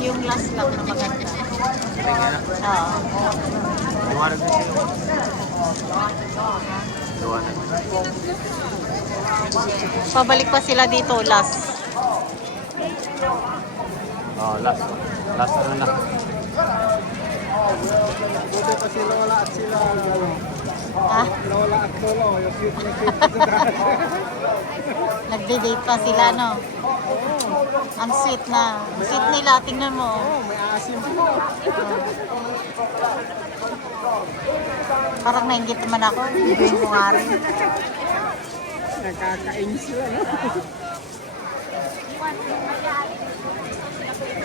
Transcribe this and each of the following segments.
Yung last lang na maganda. Oo. Pabalik pa sila dito last. Oh, last. Last ano na. Buti pa si Lola at sila. Ha? Lola at Lolo. Yung cute na cute. Nagde-date pa sila, no? Ang sweet na. Ang sweet nila, tingnan mo. Oh, may asim sila. Parang nainggit naman ako. Bibigyan ko nga rin. Nakakain sila, no?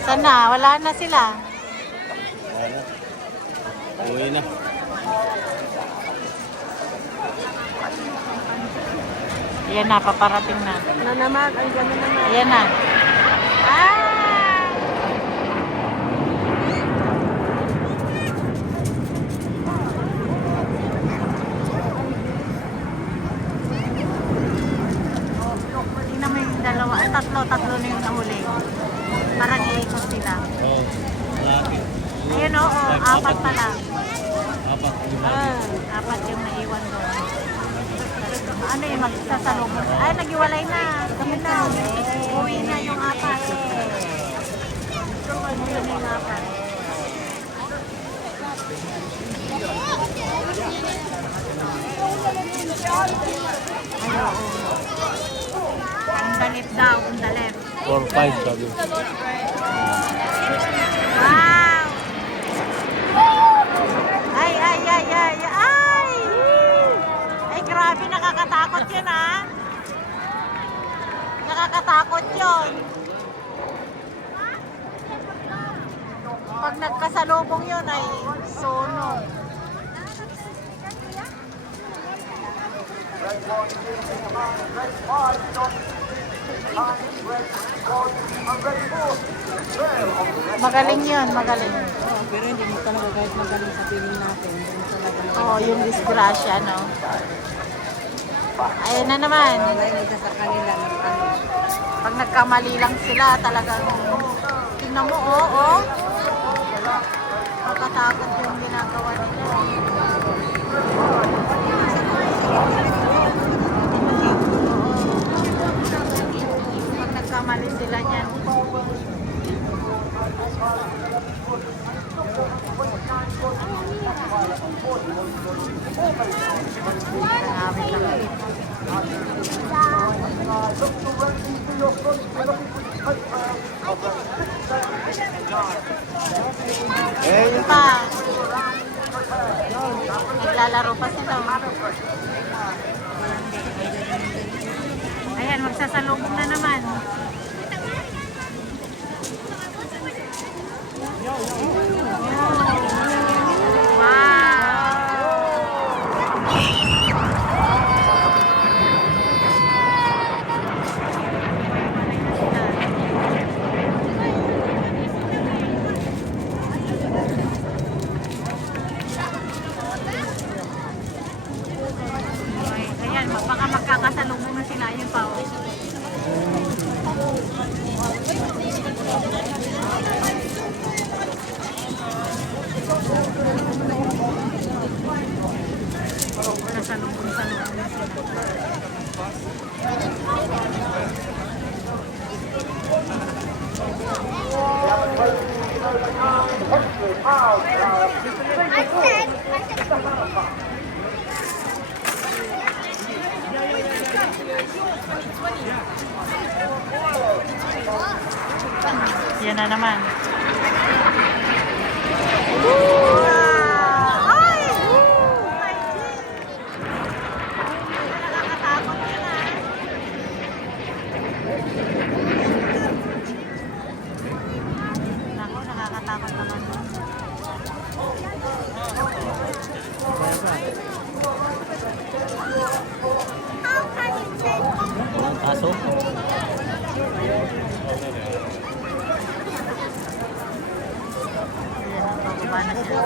Sana, wala na sila. Uwi na. Ayan na, paparating na. Ano naman? Ang gano'n naman. Ayan na. Ah! Tingnan mo yung dalawa. Ay, tatlo na yung nahuli. Parang iikot sila. Oh, malaki. Ayun oo, apat pala. Apat. Apat yung naiwan doon. Ano yung magsasalubong? Ay, nagiwalay na. Kami na. Uwi na yung apat. Uwi na yung apat. Ay, oo. Undalip daw, undalip. 4-5 sabi. Wow! Ay! Ay, grabe, nakakatakot yun, ha? Nakakatakot yun. Pag nagkasalubong yun, ay sunog. Magaling yun, magaling. Pero hindi mo talaga kahit magaling sa piling natin. Oo, yung disgrasya, no? Ayun na naman. Hindi sa kanila. Pag nagkamali lang sila, talagang tingnan mo, oo. Makatakot yung ginagawa nila. Pag nagkamali sila niyan. Grabe lang. Yun pa. Naglalaro pa sila. Ayan, magsasalubong na naman. Ayan, baka magkakasalubong na sila. Ayun pa. Kasalubong na sila. Yan na naman. Ay! Nakakatakot yan, ha? Naku, nakakatakot naman. na siya.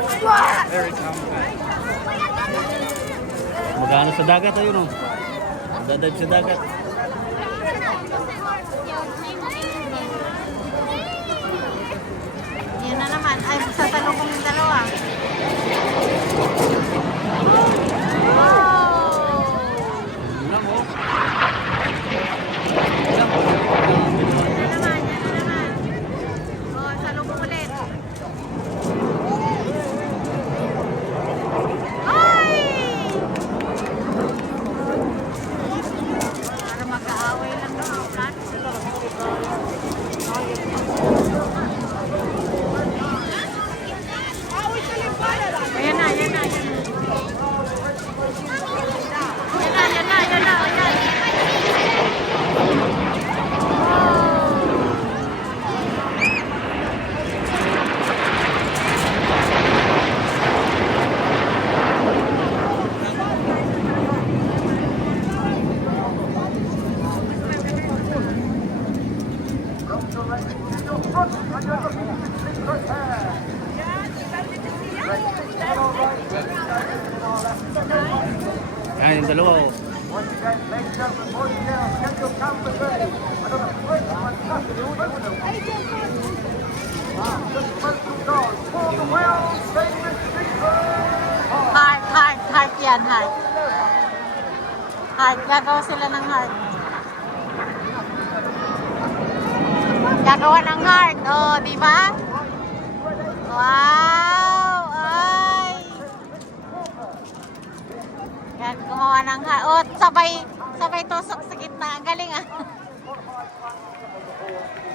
Magano sa dagat ayun oh. Magdadive sa dagat. Yan na naman. Ay, sasalubong yung dalawa. Wow! Ulam oh. Yan na naman. Oh, salubong ulit. Ay! Para mag-aaway lang ng ulan. Ayan na, ayan na, ayan na. Ayan na, ayan na, ayan na, ayan. Yan yung dalawa oh. Heart yan, heart. Heart, gagawa sila ng heart. Gagawa ng heart, oh, di ba? Wow! Ay! Yan, gumawa ng heart. Oh, sabay tusok sa gitna. Ang galing ah.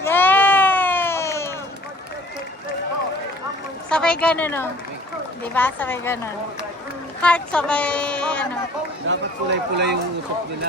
Yay! Sabay ganun oh. Di ba? Sabay ganun. Heart, sabay ano. Dapat kulay-kulay yung usok nila.